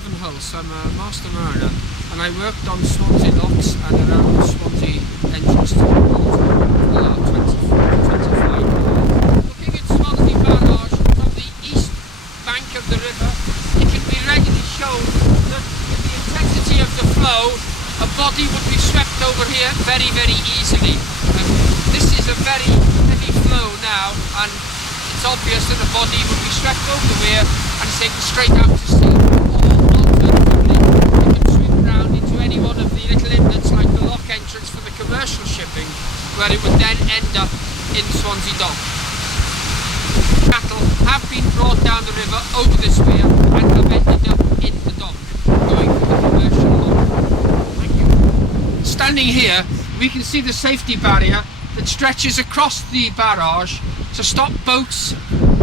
Bevan Hulst. I'm a master mariner and I worked on Swansea docks and around the Swansea entrance to the port for the last 25 years. Looking at Swansea barrage from the east bank of the river, it can be readily shown that with the intensity of the flow, a body would be swept over here very, very easily. This is a very heavy flow now, and it's obvious that a body would be swept over the weir and taken straight out to sea. Or alternatively, you can swim round into any one of the little inlets like the lock entrance for the commercial shipping, where it would then end up in Swansea dock. Cattle have been brought down the river over this weir and have ended up in the dock, going for the commercial lock. Thank you. Standing here, we can see the safety barrier that stretches across the barrage to stop boats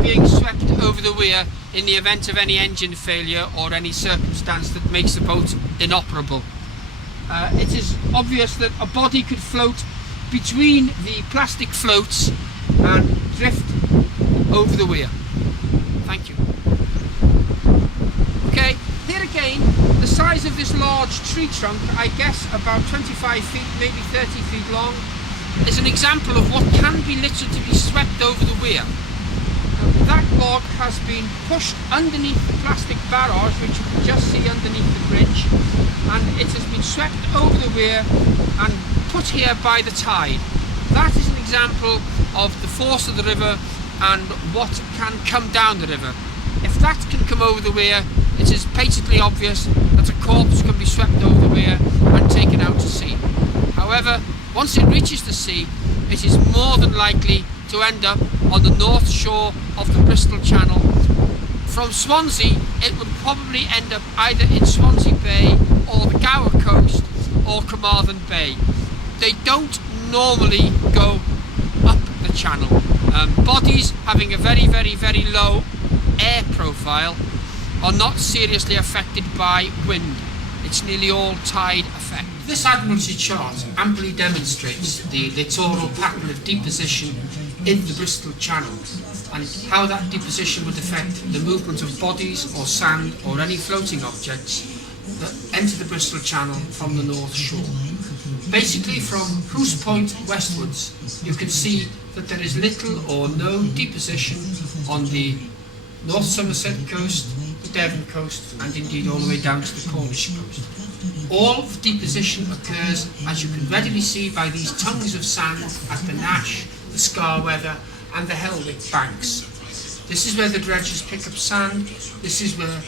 being swept over the weir in the event of any engine failure or any circumstance that makes the boat inoperable. It is obvious that a body could float between the plastic floats and drift over the weir. Thank you. Okay, here again, the size of this large tree trunk, I guess about 25 feet, maybe 30 feet long, is an example of what can be literally be swept over the weir. That log has been pushed underneath the plastic barrage, which you can just see underneath the bridge, and it has been swept over the weir and put here by the tide. That is an example of the force of the river and what can come down the river. If that can come over the weir, it is patently obvious that a corpse can be swept over the weir and taken out to sea. However, once it reaches the sea, it is more than likely to end up on the north shore of the Bristol Channel. From Swansea, it would probably end up either in Swansea Bay or the Gower coast or Carmarthen Bay. They don't normally go up the channel. Bodies having a very, very, very low air profile are not seriously affected by wind. It's nearly all tide effect. This Admiralty chart amply demonstrates the littoral pattern of deposition in the Bristol Channel and how that deposition would affect the movement of bodies or sand or any floating objects that enter the Bristol Channel from the North Shore. Basically, from Hulst Point westwards, you can see that there is little or no deposition on the North Somerset coast, the Devon coast, and indeed all the way down to the Cornish coast. All of the deposition occurs, as you can readily see, by these tongues of sand at the Nash, the Scarweather and the Helwick banks. This is where the dredgers pick up sand. This is where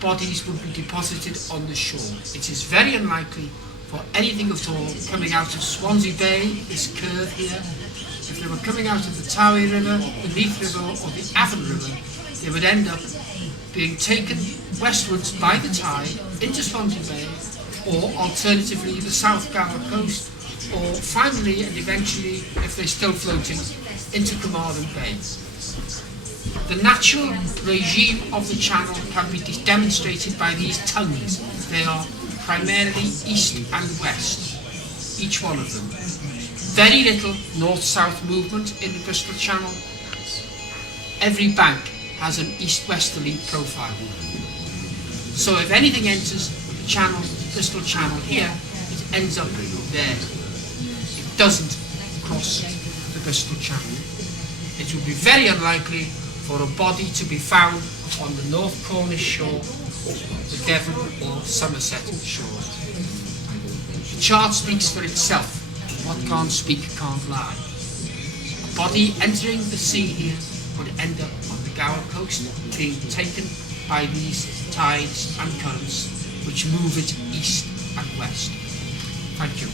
bodies would be deposited on the shore. It is very unlikely for anything at all coming out of Swansea Bay, this curve here. If they were coming out of the Towie River, the Leith River or the Avon River, they would end up being taken westwards by the tide into Swansea Bay, or alternatively the South Gower coast, or finally and eventually, if they're still floating, into Carmarthen Bay. The natural regime of the channel can be demonstrated by these tongues. They are primarily east and west, each one of them. Very little north-south movement in the Bristol Channel. Every bank has an east-westerly profile. So if anything enters the channel, Bristol Channel here, it ends up there. It doesn't cross the Bristol Channel. It would be very unlikely for a body to be found on the North Cornish shore, the Devon or Somerset shore. The chart speaks for itself. What can't speak can't lie. A body entering the sea here would end up on the Gower coast, being taken by these tides and currents which move it east and west. Thank you.